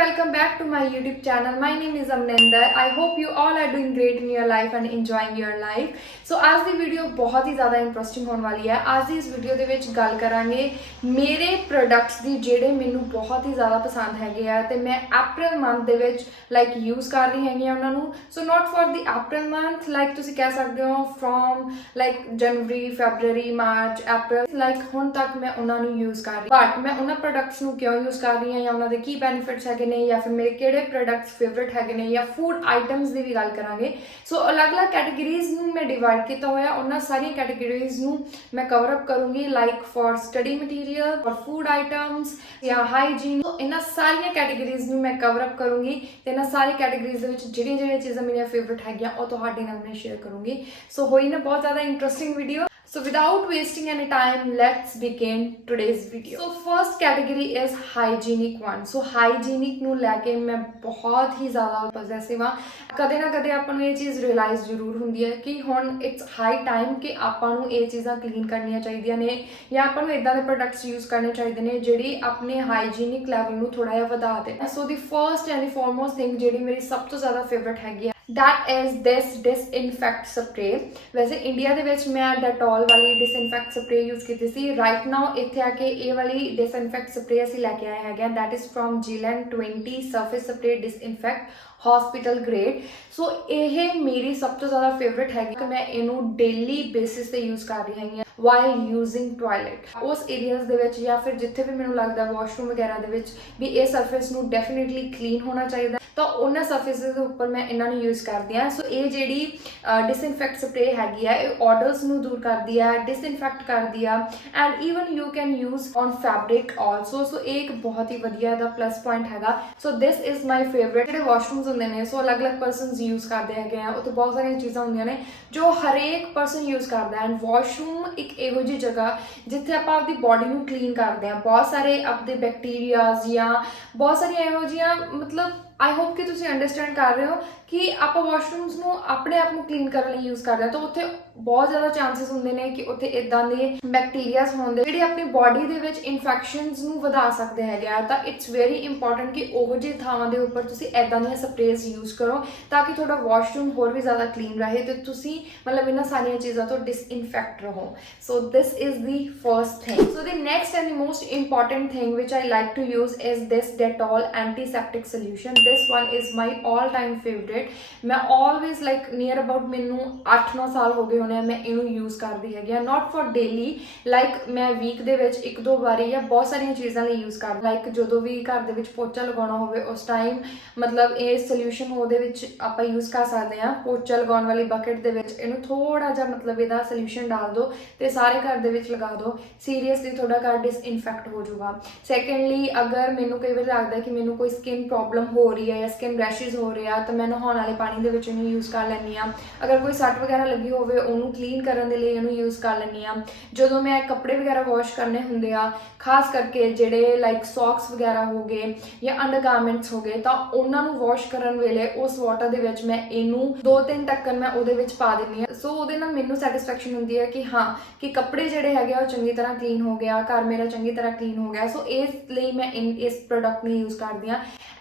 welcome back to my YouTube channel. My name is Amninder. I hope you all are doing great in your life and enjoying your life. So आज ਦੀ video ਬਹੁਤ ਹੀ ਜ਼ਿਆਦਾ interesting ਹੋਣ ਵਾਲੀ ਹੈ। ਅੱਜ ਦੀ ਇਸ video ਦੇ ਵਿੱਚ ਗੱਲ ਕਰਾਂਗੇ ਮੇਰੇ ਪ੍ਰੋਡਕਟਸ ਦੀ ਜਿਹੜੇ ਮੈਨੂੰ ਬਹੁਤ ਹੀ ਜ਼ਿਆਦਾ ਪਸੰਦ ਹੈਗੇ ਆ ਤੇ ਮੈਂ ਅਪ੍ਰੈਲ ਮੰਥ ਦੇ ਵਿੱਚ ਲਾਈਕ ਯੂਜ਼ ਕਰ ਰਹੀ ਹੈਗੀ ਆ ਉਹਨਾਂ ਨੂੰ। So not for the April month, like ਤੁਸੀਂ ਕਹਿ ਸਕਦੇ ਹੋ from like January, February, March, April, like ਹੁਣ ਤੱਕ ਮੈਂ ਉਹਨਾਂ ਨੂੰ ਯੂਜ਼ ਕਰ ਰਹੀ। ਬਟ ਮੈਂ ਉਹਨਾਂ ਪ੍ਰੋਡਕਟਸ ਨੂੰ ਕਿਉਂ ਯੂਜ਼ ਕਰ ਰਹੀ ਹਾਂ ਜਾਂ ਉਹਨਾਂ ਦੇ ਕੀ ਬੈਨੀਫਿਟਸ ਹੈਗੇ ਨੇ ਜਾਂ ਫਿਰ ਮੇਰੇ ਕਿਹੜੇ ਪ੍ਰੋਡਕਟਸ ਫੇਵਰਟ ਹੈਗੇ ਨੇ ਜਾਂ ਫੂਡ ਆਈਟਮਸ ਦੀ ਵੀ ਗੱਲ ਕਰਾਂਗੇ। ਸੋ ਅਲੱਗ-ਅਲੱਗ ਕੈਟੇਗਰੀਜ਼ ਨੂੰ ਮੈਂ ਡਿਵਾਈਡ ਕੀਤਾ ਹੋਇਆ, ਉਹਨਾਂ ਸਾਰੀਆਂ ਕੈਟੇਗਰੀਜ਼ ਨੂੰ ਮੈਂ ਕਵਰ ਅਪ ਕਰੂੰਗੀ like for study material, for food items ਜਾਂ ਹਾਈਜੀਨ। ਸੋ ਇਹਨਾਂ ਸਾਰੀਆਂ ਕੈਟੇਗਰੀਜ਼ ਨੂੰ ਮੈਂ ਕਵਰ ਅਪ ਕਰੂੰਗੀ ਤੇ ਇਹਨਾਂ ਸਾਰੀ ਕੈਟੇਗਰੀਜ਼ ਦੇ ਵਿੱਚ ਜਿਹੜੀਆਂ ਚੀਜ਼ਾਂ ਮੇਰੀਆਂ ਫੇਵਰਟ ਹੈਗੀਆਂ ਉਹ ਤੁਹਾਡੇ ਨਾਲ ਮੈਂ ਸ਼ੇਅਰ ਕਰੂੰਗੀ। ਸੋ ਹੋਈ ਨਾ ਬਹੁਤ ਜ਼ਿਆਦਾ interesting video. So without wasting any time, let's begin today's video. So first category is hygienic one. So hygienic ਨੂੰ ਲੈ ਕੇ ਮੈਂ ਬਹੁਤ ਹੀ ਜ਼ਿਆਦਾ possessive ਹਾਂ। ਕਦੇ ਨਾ ਕਦੇ ਆਪਾਂ ਨੂੰ ਇਹ ਚੀਜ਼ ਰਿਅਲਾਈਜ਼ ਜ਼ਰੂਰ ਹੁੰਦੀ ਹੈ ਕਿ ਹੁਣ ਇਟਸ ਹਾਈ ਟਾਈਮ ਕਿ ਆਪਾਂ ਨੂੰ ਇਹ ਚੀਜ਼ਾਂ ਕਲੀਨ ਕਰਨੀਆਂ ਚਾਹੀਦੀਆਂ ਨੇ ਜਾਂ ਆਪਾਂ ਨੂੰ ਇਦਾਂ ਦੇ ਪ੍ਰੋਡਕਟਸ ਯੂਜ਼ ਕਰਨੇ ਚਾਹੀਦੇ ਨੇ ਜਿਹੜੀ ਆਪਣੇ ਹਾਈਜੀਨਿਕ ਲੈਵਲ ਨੂੰ ਥੋੜਾ ਜਿਹਾ ਵਧਾ ਦੇ। ਸੋ ਦੀ first and the foremost thing ਜਿਹੜੀ ਮੇਰੀ ਸਭ ਤੋਂ ਜ਼ਿਆਦਾ ਫੇਵਰਟ ਹੈਗੀ ਹੈ that is this disinfect spray। ਵੈਸੇ ਇੰਡੀਆ ਦੇ ਵਿੱਚ ਮੈਂ ਡੈਟੋਲ ਵਾਲੀ disinfect spray ਯੂਜ਼ ਕੀਤੀ ਸੀ। ਰਾਈਟ ਨਾਓ ਇੱਥੇ ਆ ਕੇ ਇਹ ਵਾਲੀ disinfect spray ਅਸੀਂ ਲੈ ਕੇ ਆਏ ਹੈਗੇ ਆ, that is from Gillette 20 surface spray disinfect hospital grade. So ਇਹ ਮੇਰੀ ਸਭ ਤੋਂ ਜ਼ਿਆਦਾ ਫੇਵਰਟ ਹੈਗੀ ਕਿ ਮੈਂ ਇਹਨੂੰ ਡੇਲੀ ਬੇਸਿਸ ਤੇ ਯੂਜ਼ ਕਰ ਰਹੀ ਹੈਗੀ while using toilet। ਉਸ ਏਰੀਆਜ਼ ਦੇ ਵਿੱਚ ਜਾਂ ਫਿਰ ਜਿੱਥੇ ਵੀ ਮੈਨੂੰ ਲੱਗਦਾ ਵਾਸ਼ਰੂਮ ਵਗੈਰਾ ਦੇ ਵਿੱਚ ਵੀ ਇਹ ਸਰਫੇਸ ਨੂੰ ਡੈਫੀਨੇਟਲੀ ਕਲੀਨ ਹੋਣਾ ਚਾਹੀਦਾ ਤਾਂ ਉਹਨਾਂ ਸਰਫੇਸਿਸ ਦੇ ਉੱਪਰ ਮੈਂ ਇਹਨਾਂ ਨੂੰ ਯੂਜ਼ ਕਰਦੀ ਹਾਂ। ਸੋ ਇਹ ਜਿਹੜੀ ਡਿਸਇਨਫੈਕਟ ਸਪਰੇ ਹੈਗੀ ਆ ਇਹ ਆਡਰਸ ਨੂੰ ਦੂਰ ਕਰਦੀ ਆ, ਡਿਸਇਨਫੈਕਟ ਕਰਦੀ ਆ and even you can use on fabric also. So ਇਹ ਇੱਕ ਬਹੁਤ ਹੀ ਵਧੀਆ ਦਾ ਪਲੱਸ ਪੁਆਇੰਟ ਹੈਗਾ। So this is my favourite. ਜਿਹੜੇ ਵਾਸ਼ਰੂਮਸ ਹੁੰਦੇ ਨੇ ਸੋ ਅਲੱਗ-ਅਲੱਗ ਪਰਸਨਸ ਯੂਜ਼ ਕਰਦੇ ਹੈਗੇ ਆ, ਉੱਥੇ ਬਹੁਤ ਸਾਰੀਆਂ ਚੀਜ਼ਾਂ ਹੁੰਦੀਆਂ ਨੇ ਜੋ ਹਰੇਕ ਪਰਸਨ ਯੂਜ਼ ਕਰਦਾ ਐਂਡ ਵਾਸ਼ਰੂਮ ਇੱਕ ਇਹੋ ਜਿਹੀ ਜਗ੍ਹਾ ਜਿੱਥੇ ਆਪਾਂ ਆਪਦੀ ਬੋਡੀ ਨੂੰ ਕਲੀਨ ਕਰਦੇ ਹਾਂ। ਬਹੁਤ ਸਾਰੇ ਆਪਦੇ ਬੈਕਟੀਰੀਆਜ਼ ਜਾਂ ਬਹੁਤ ਸਾਰੀਆਂ ਇਹੋ ਜਿਹੀਆਂ ਮਤਲਬ ਆਈ ਹੋਪ ਕਿ ਤੁਸੀਂ ਅੰਡਰਸਟੈਂਡ ਕਰ ਰਹੇ ਹੋ ਕਿ ਆਪਾਂ ਵਾਸ਼ਰੂਮਸ ਨੂੰ ਆਪਣੇ ਆਪ ਨੂੰ ਕਲੀਨ ਕਰਨ ਲਈ ਯੂਜ਼ ਕਰਦੇ ਹਾਂ ਤਾਂ ਉੱਥੇ ਬਹੁਤ ਜ਼ਿਆਦਾ ਚਾਂਸਸ ਹੁੰਦੇ ਨੇ ਕਿ ਉੱਥੇ ਇਦਾਂ ਦੇ ਬੈਕਟੀਰੀਆਜ਼ ਹੁੰਦੇ ਜਿਹੜੇ ਆਪਣੀ ਬੋਡੀ ਦੇ ਵਿੱਚ ਇਨਫੈਕਸ਼ਨਸ ਨੂੰ ਵਧਾ ਸਕਦੇ ਹੈਗੇ ਆ। ਤਾਂ ਇਟਸ ਵੈਰੀ ਇੰਪੋਰਟੈਂਟ ਕਿ ਉਹੋ ਜਿਹੀ ਥਾਵਾਂ ਦੇ ਉੱਪਰ ਤੁਸੀਂ ਇਦਾਂ ਦੀਆਂ ਸਪਰੇਜ਼ ਯੂਜ਼ ਕਰੋ ਤਾਂ ਕਿ ਤੁਹਾਡਾ ਵਾਸ਼ਰੂਮ ਹੋਰ ਵੀ ਜ਼ਿਆਦਾ ਕਲੀਨ ਰਹੇ ਤੇ ਤੁਸੀਂ ਮਤਲਬ ਇਹਨਾਂ ਸਾਰੀਆਂ ਚੀਜ਼ਾਂ ਤੋਂ ਡਿਸਇਨਫੈਕਟ ਰਹੋ। So this is the first thing. So the next and the most important thing which I like to use is this Dettol antiseptic solution. This one is my all time favorite। मैं always like near about ਮੈਨੂੰ 8-9 ਸਾਲ ਹੋ ਗਏ ਹੋਣੇ ਆ ਮੈਂ ਇਹਨੂੰ use ਕਰਦੀ ਹੈਗੀ ਆ। not for daily, like ਮੈਂ ਵੀਕ ਦੇ ਵਿੱਚ 1-2 ਵਾਰੀ ਜਾਂ ਬਹੁਤ ਸਾਰੀਆਂ ਚੀਜ਼ਾਂ ਲਈ ਯੂਜ਼ ਕਰਦੀ ਲਾਈਕ ਜਦੋਂ ਵੀ ਘਰ ਦੇ ਵਿੱਚ ਪੋਚਾ ਲਗਾਉਣਾ ਹੋਵੇ ਉਸ ਟਾਈਮ ਮਤਲਬ ਇਹ ਸੋਲਿਊਸ਼ਨ ਉਹਦੇ ਵਿੱਚ ਆਪਾਂ ਯੂਜ਼ ਕਰ ਸਕਦੇ ਹਾਂ। ਪੋਚਾ ਲਗਾਉਣ ਵਾਲੀ ਬਕਟ ਦੇ ਵਿੱਚ ਇਹਨੂੰ ਥੋੜਾ ਜਿਹਾ ਮਤਲਬ ਇਹਦਾ ਸੋਲਿਊਸ਼ਨ ਡਾਲ ਦਿਓ ਤੇ ਸਾਰੇ ਘਰ ਦੇ ਵਿੱਚ ਲਗਾ ਦਿਓ, ਸੀਰੀਅਸਲੀ ਤੁਹਾਡਾ ਘਰ ਡਿਸਇਨਫੈਕਟ ਹੋ ਜਾਊਗਾ। ਸੈਕੰਡਲੀ ਅਗਰ ਮੈਨੂੰ ਕਈ ਵਾਰ ਲੱਗਦਾ ਕਿ ਮੈਨੂੰ ਕੋਈ ਸਕਿਨ ਪ੍ਰੋਬਲਮ ਹੋ ਰਹੀ ਹੈ ਜਾਂ ਸਕਿਨ ਰੈਸ਼ਿਜ਼ ਹੋ ਰਿਹਾ ਤਾਂ ਮੈਂ ਨਹਾਉਣ ਵਾਲੇ ਪਾਣੀ ਦੇ ਵਿੱਚ ਇਹਨੂੰ ਯੂਜ਼ ਕਰ ਲੈਂਦੀ ਹਾਂ। ਅਗਰ ਕੋਈ ਸੱਟ ਵਗੈਰਾ ਲੱਗੀ ਹੋਵੇ ਉਹਨੂੰ ਕਲੀਨ ਕਰਨ ਦੇ ਲਈ ਇਹਨੂੰ ਯੂਜ਼ ਕਰ ਲੈਂਦੀ ਹਾਂ। ਜਦੋਂ ਮੈਂ ਕੱਪੜੇ ਵਗੈਰਾ ਵਾਸ਼ ਕਰਨੇ ਹੁੰਦੇ ਆ ਖਾਸ ਕਰਕੇ ਜਿਹੜੇ ਲਾਈਕ ਸੌਕਸ ਵਗੈਰਾ ਹੋ ਗਏ ਜਾਂ ਅੰਡਰਗਾਰਮੈਂਟਸ ਹੋ ਗਏ ਤਾਂ ਉਹਨਾਂ ਨੂੰ ਵਾਸ਼ ਕਰਨ ਵੇਲੇ ਉਸ ਵਾਟਰ ਦੇ ਵਿੱਚ ਮੈਂ ਇਹਨੂੰ 2-3 ਢੱਕਣ ਮੈਂ ਉਹਦੇ ਵਿੱਚ ਪਾ ਦਿੰਦੀ ਹਾਂ। ਸੋ ਉਹਦੇ ਨਾਲ ਮੈਨੂੰ ਸੈਟਿਸਫੈਕਸ਼ਨ ਹੁੰਦੀ ਹੈ ਕਿ ਹਾਂ ਕਿ ਕੱਪੜੇ ਜਿਹੜੇ ਹੈਗੇ ਉਹ ਚੰਗੀ ਤਰ੍ਹਾਂ ਕਲੀਨ ਹੋ ਗਿਆ, ਘਰ ਮੇਰਾ ਚੰਗੀ ਤਰ੍ਹਾਂ ਕਲੀਨ ਹੋ ਗਿਆ। ਸੋ ਇਸ ਲਈ ਮੈਂ ਇਸ ਪ੍ਰੋਡਕਟ ਨੂੰ ਯੂਜ਼ ਕਰਦੀ ਹਾਂ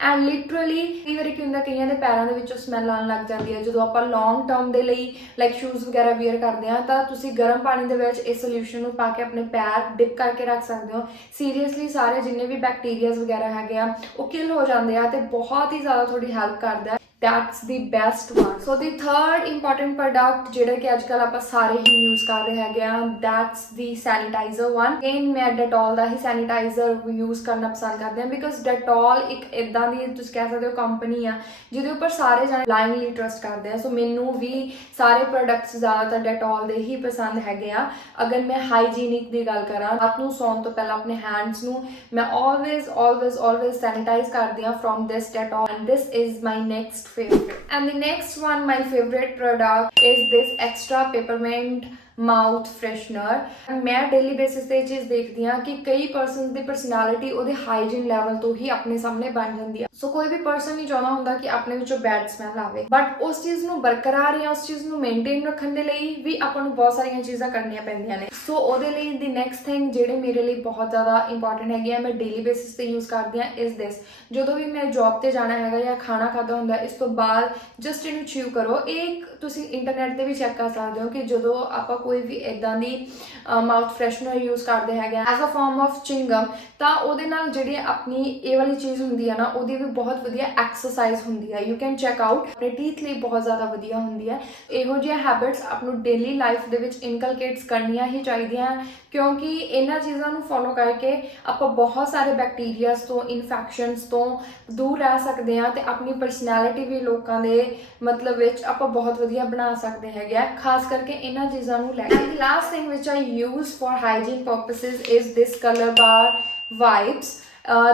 ਐਂਡ ਲਿਟਰਲੀ ਕਈ ਵਾਰੀ ਕੀ ਹੁੰਦਾ ਕਈਆਂ ਦੇ ਪੈਰਾਂ ਦੇ ਵਿੱਚੋਂ ਸਮੈਲ ਆਉਣ ਲੱਗ ਜਾਂਦੀ ਹੈ ਜਦੋਂ ਆਪਾਂ ਲੌਂਗ ਟਰਮ ਦੇ ਲਈ ਲਾਈਕ ਸ਼ੂਜ਼ ਵਗੈਰਾ ਵੀਅਰ ਕਰਦੇ ਹਾਂ ਤਾਂ ਤੁਸੀਂ ਗਰਮ ਪਾਣੀ ਦੇ ਵਿੱਚ ਇਸ ਸੋਲਿਊਸ਼ਨ ਨੂੰ ਪਾ ਕੇ ਆਪਣੇ ਪੈਰ ਡਿਪ ਕਰਕੇ ਰੱਖ ਸਕਦੇ ਹੋ। ਸੀਰੀਅਸਲੀ ਸਾਰੇ ਜਿੰਨੇ ਵੀ ਬੈਕਟੀਰੀਆਜ਼ ਵਗੈਰਾ ਹੈਗੇ ਆ ਉਹ ਕਿਲ ਹੋ ਜਾਂਦੇ ਆ ਤੇ ਬਹੁਤ ਹੀ ਜ਼ਿਆਦਾ ਤੁਹਾਡੀ ਹੈਲਪ ਕਰਦਾ। That's the best one। So the third important product ਜਿਹੜਾ ਕਿ ਅੱਜ ਕੱਲ੍ਹ ਆਪਾਂ ਸਾਰੇ ਹੀ ਯੂਜ਼ ਕਰ ਰਹੇ ਹੈਗੇ ਆ that's the sanitizer one। Again ਮੈਂ ਡੈਟੋਲ ਦਾ ਹੀ ਸੈਨੀਟਾਈਜ਼ਰ ਯੂਜ਼ ਕਰਨਾ ਪਸੰਦ ਕਰਦੇ ਹਾਂ ਬਿਕੋਜ਼ ਡੈਟੋਲ ਇੱਕ ਇੱਦਾਂ ਦੀ ਤੁਸੀਂ ਕਹਿ ਸਕਦੇ ਹੋ ਕੰਪਨੀ ਆ ਜਿਹਦੇ ਉੱਪਰ ਸਾਰੇ ਜਾਣੇ ਬਲਾਈਂਡਲੀ ਟਰਸਟ ਕਰਦੇ ਆ। ਸੋ ਮੈਨੂੰ ਵੀ ਸਾਰੇ ਪ੍ਰੋਡਕਟਸ ਜ਼ਿਆਦਾਤਰ ਡੈਟੋਲ ਦੇ ਹੀ ਪਸੰਦ ਹੈਗੇ ਆ। ਅਗਰ ਮੈਂ ਹਾਈਜੀਨਿਕ ਦੀ ਗੱਲ ਕਰਾਂ ਰਾਤ ਨੂੰ ਸੌਣ ਤੋਂ ਪਹਿਲਾਂ ਆਪਣੇ ਹੈਂਡਸ ਨੂੰ ਮੈਂ always ਸੈਨੀਟਾਈਜ਼ ਕਰਦੀ ਹਾਂ from this Dettol and this is my next favorite। And the next one, my favorite product is this extra peppermint mouth freshener. ਮੈਂ ਡੇਲੀ ਬੇਸਿਸ ਤੇ ਇਹ ਚੀਜ਼ ਦੇਖਦੀ ਹਾਂ ਕਿ ਕਈ ਪਰਸਨਸ ਦੀ ਪਰਸਨੈਲਿਟੀ ਉਹਦੇ ਹਾਈਜੀਨ ਲੈਵਲ ਤੋਂ ਹੀ ਆਪਣੇ ਸਾਹਮਣੇ ਬਣ ਜਾਂਦੀ ਹੈ। ਸੋ ਕੋਈ ਵੀ ਪਰਸਨ ਨਹੀਂ ਚਾਹੁੰਦਾ ਹੁੰਦਾ ਕਿ ਆਪਣੇ ਵਿੱਚੋਂ ਬੈਡ ਸਮੈਲ ਆਵੇ, ਬਟ ਉਸ ਚੀਜ਼ ਨੂੰ ਬਰਕਰਾਰ ਜਾਂ ਉਸ ਚੀਜ਼ ਨੂੰ ਮੇਨਟੇਨ ਰੱਖਣ ਦੇ ਲਈ ਵੀ ਆਪਾਂ ਨੂੰ ਬਹੁਤ ਸਾਰੀਆਂ ਚੀਜ਼ਾਂ ਕਰਨੀਆਂ ਪੈਂਦੀਆਂ ਨੇ। ਸੋ ਉਹਦੇ ਲਈ ਦੀ ਨੈਕਸਟ ਥਿੰਗ ਜਿਹੜੇ ਮੇਰੇ ਲਈ ਬਹੁਤ ਜ਼ਿਆਦਾ ਇੰਪੋਰਟੈਂਟ ਹੈਗੀ ਆ, ਮੈਂ ਡੇਲੀ ਬੇਸਿਸ ਤੇ ਯੂਜ਼ ਕਰਦੀ ਹਾਂ, ਇਜ਼ ਦਿਸ। ਜਦੋਂ ਵੀ ਮੈਂ ਜੌਬ ਤੇ ਜਾਣਾ ਹੈਗਾ ਜਾਂ ਖਾਣਾ ਖਾਧਾ ਹੁੰਦਾ, ਇਸ ਤੋਂ ਬਾਅਦ ਜਸਟ ਇਹਨੂੰ ਚਿਊ ਕਰੋ। ਇਹ ਤੁਸੀਂ ਇੰਟਰਨੈਟ ਤੇ ਵੀ ਚੈੱਕ ਕਰ ਸਕਦੇ ਹੋ ਕਿ ਜਦੋਂ ਆਪਾਂ ਕੋਈ ਵੀ ਇਦਾਂ ਦੀ ਮਾਊਥ ਫਰੈਸ਼ਨਰ ਯੂਜ਼ ਕਰਦੇ ਹੈਗੇ as a form of chewing gum, ਤਾਂ ਉਹਦੇ ਨਾਲ ਜਿਹੜੀ ਆਪਣੀ ਇਹ ਵਾਲੀ ਚੀਜ਼ ਹੁੰਦੀ ਹੈ ਨਾ, ਉਹਦੀ ਵੀ ਬਹੁਤ ਵਧੀਆ ਐਕਸਰਸਾਈਜ਼ ਹੁੰਦੀ ਹੈ। ਯੂ ਕੈਨ ਚੈੱਕ ਆਊਟ, ਆਪਣੇ ਟੀਥ ਲਈ ਬਹੁਤ ਜ਼ਿਆਦਾ ਵਧੀਆ ਹੁੰਦੀ ਹੈ। ਇਹੋ ਜਿਹੀਆਂ ਹੈਬਿਟਸ ਆਪ ਨੂੰ ਡੇਲੀ ਲਾਈਫ ਦੇ ਵਿੱਚ ਇਨਕਲਕੇਟਸ ਕਰਨੀਆਂ ਹੀ ਚਾਹੀਦੀਆਂ, ਕਿਉਂਕਿ ਇਹਨਾਂ ਚੀਜ਼ਾਂ ਨੂੰ ਫੋਲੋ ਕਰਕੇ ਆਪਾਂ ਬਹੁਤ ਸਾਰੇ ਬੈਕਟੀਰੀਆਜ਼ ਤੋਂ, ਇਨਫੈਕਸ਼ਨਸ ਤੋਂ ਦੂਰ ਰਹਿ ਸਕਦੇ ਹਾਂ ਤੇ ਆਪਣੀ ਪਰਸਨੈਲਿਟੀ ਵੀ ਲੋਕਾਂ ਦੇ ਮਤਲਬ ਵਿੱਚ ਆਪਾਂ ਬਹੁਤ ਵਧੀਆ ਬਣਾ ਸਕਦੇ ਹੈਗੇ ਆ, ਖਾਸ ਕਰਕੇ ਇਹਨਾਂ ਚੀਜ਼ਾਂ ਨੂੰ ਲੈ ਕੇ। And last thing which I use for hygiene purposes is this Colorbar wipes.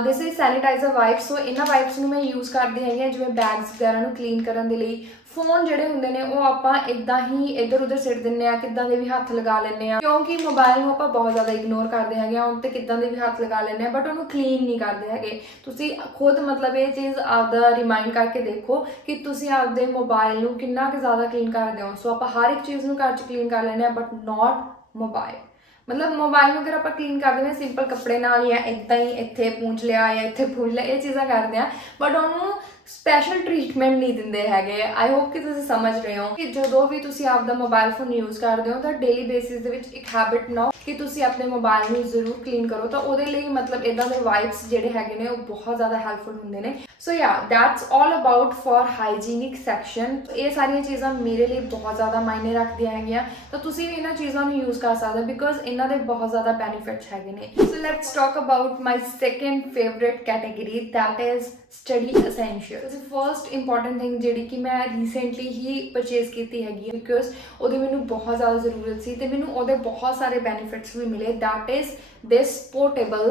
This is sanitiser wipes. So ਇਹਨਾਂ ਵਾਈਪਸ ਨੂੰ ਮੈਂ ਯੂਜ਼ ਕਰਦੀ ਹੈਗੀ ਹਾਂ ਜਿਵੇਂ ਬੈਗਸ ਵਗੈਰਾ ਨੂੰ ਕਲੀਨ ਕਰਨ ਦੇ ਲਈ। ਫੋਨ ਜਿਹੜੇ ਹੁੰਦੇ ਨੇ ਉਹ ਆਪਾਂ ਇਦਾਂ ਹੀ ਇੱਧਰ ਉੱਧਰ ਸਿੱਟ ਦਿੰਦੇ ਆ, ਕਿੱਦਾਂ ਦੇ ਵੀ ਹੱਥ ਲਗਾ ਲੈਂਦੇ ਆ, ਕਿਉਂਕਿ ਮੋਬਾਈਲ ਨੂੰ ਆਪਾਂ ਬਹੁਤ ਜ਼ਿਆਦਾ ਇਗਨੋਰ ਕਰਦੇ ਹੈਗੇ ਆ, ਉਹਨ ਤੇ ਕਿੱਦਾਂ ਦੇ ਵੀ ਹੱਥ ਲਗਾ ਲੈਂਦੇ ਆ, ਬਟ ਉਹਨੂੰ ਕਲੀਨ ਨਹੀਂ ਕਰਦੇ ਹੈਗੇ। ਤੁਸੀਂ ਖੁਦ ਮਤਲਬ ਇਹ ਚੀਜ਼ ਆਪਦਾ ਰਿਮਾਈਂਡ ਕਰਕੇ ਦੇਖੋ ਕਿ ਤੁਸੀਂ ਆਪਦੇ ਮੋਬਾਈਲ ਨੂੰ ਕਿੰਨਾ ਕੁ ਜ਼ਿਆਦਾ ਕਲੀਨ ਕਰਦੇ ਹੋ। ਸੋ ਆਪਾਂ ਹਰ ਇੱਕ ਚੀਜ਼ ਨੂੰ ਘਰ 'ਚ ਕਲੀਨ ਕਰ ਲੈਂਦੇ ਆ, ਬਟ ਨੋਟ ਮੋਬਾਈਲ। ਮਤਲਬ ਮੋਬਾਈਲ ਨੂੰ ਅਗਰ ਆਪਾਂ ਕਲੀਨ ਕਰਦੇ ਹਾਂ ਸਿੰਪਲ ਕੱਪੜੇ ਨਾਲ ਜਾਂ ਇੱਦਾਂ ਹੀ ਇੱਥੇ ਪੂੰਝ ਲਿਆ ਜਾਂ ਇੱਥੇ ਪੂੰਝ ਲਿਆ, ਇਹ ਚੀਜ਼ਾਂ ਕਰਦੇ ਆ, ਬਟ ਉਹਨੂੰ ਸਪੈਸ਼ਲ ਟ੍ਰੀਟਮੈਂਟ ਨਹੀਂ ਦਿੰਦੇ ਹੈਗੇ। ਆਈ ਹੋਪ ਕਿ ਤੁਸੀਂ ਸਮਝ ਰਹੇ ਹੋ ਕਿ ਜਦੋਂ ਵੀ ਤੁਸੀਂ ਆਪਦਾ ਮੋਬਾਈਲ ਫੋਨ ਯੂਜ਼ ਕਰਦੇ ਹੋ ਤਾਂ ਡੇਲੀ ਬੇਸਿਸ ਦੇ ਵਿੱਚ ਇੱਕ ਹੈਬਿਟ ਬਣਾਓ ਕਿ ਤੁਸੀਂ ਆਪਣੇ ਮੋਬਾਈਲ ਨੂੰ ਜ਼ਰੂਰ ਕਲੀਨ ਕਰੋ। ਤਾਂ ਉਹਦੇ ਲਈ ਮਤਲਬ ਇਦਾਂ ਦੇ ਵਾਈਪਸ ਜਿਹੜੇ ਹੈਗੇ ਨੇ ਉਹ ਬਹੁਤ ਜ਼ਿਆਦਾ ਹੈਲਪਫੁਲ ਹੁੰਦੇ ਨੇ। ਸੋ ਯਾ that's all about for hygienic section. ਇਹ ਸਾਰੀਆਂ ਚੀਜ਼ਾਂ ਮੇਰੇ ਲਈ ਬਹੁਤ ਜ਼ਿਆਦਾ ਮਾਇਨੇ ਰੱਖਦੀਆਂ ਹੈਗੀਆਂ, ਤਾਂ ਤੁਸੀਂ ਵੀ ਇਹਨਾਂ ਚੀਜ਼ਾਂ ਨੂੰ ਯੂਜ਼ ਕਰ ਸਕਦੇ ਹੋ ਬਿਕੋਜ਼ ਇਹਨਾਂ ਦੇ ਬਹੁਤ ਜ਼ਿਆਦਾ ਬੈਨੀਫਿਟਸ ਹੈਗੇ ਨੇ। So let's talk about my second favourite category, that is study essentials. First important thing ਜਿਹੜੀ ਕਿ ਮੈਂ ਰੀਸੈਂਟਲੀ ਹੀ ਪਰਚੇਜ਼ ਕੀਤੀ ਹੈਗੀ ਹੈ ਬਿਕੋਜ਼ ਉਹਦੀ ਮੈਨੂੰ ਬਹੁਤ ਜ਼ਿਆਦਾ ਜ਼ਰੂਰਤ ਸੀ ਤੇ ਮੈਨੂੰ ਉਹਦੇ ਬਹੁਤ ਸਾਰੇ ਬੈਨੀਫਿਟਸ ਵੀ ਮਿਲੇ। That is this portable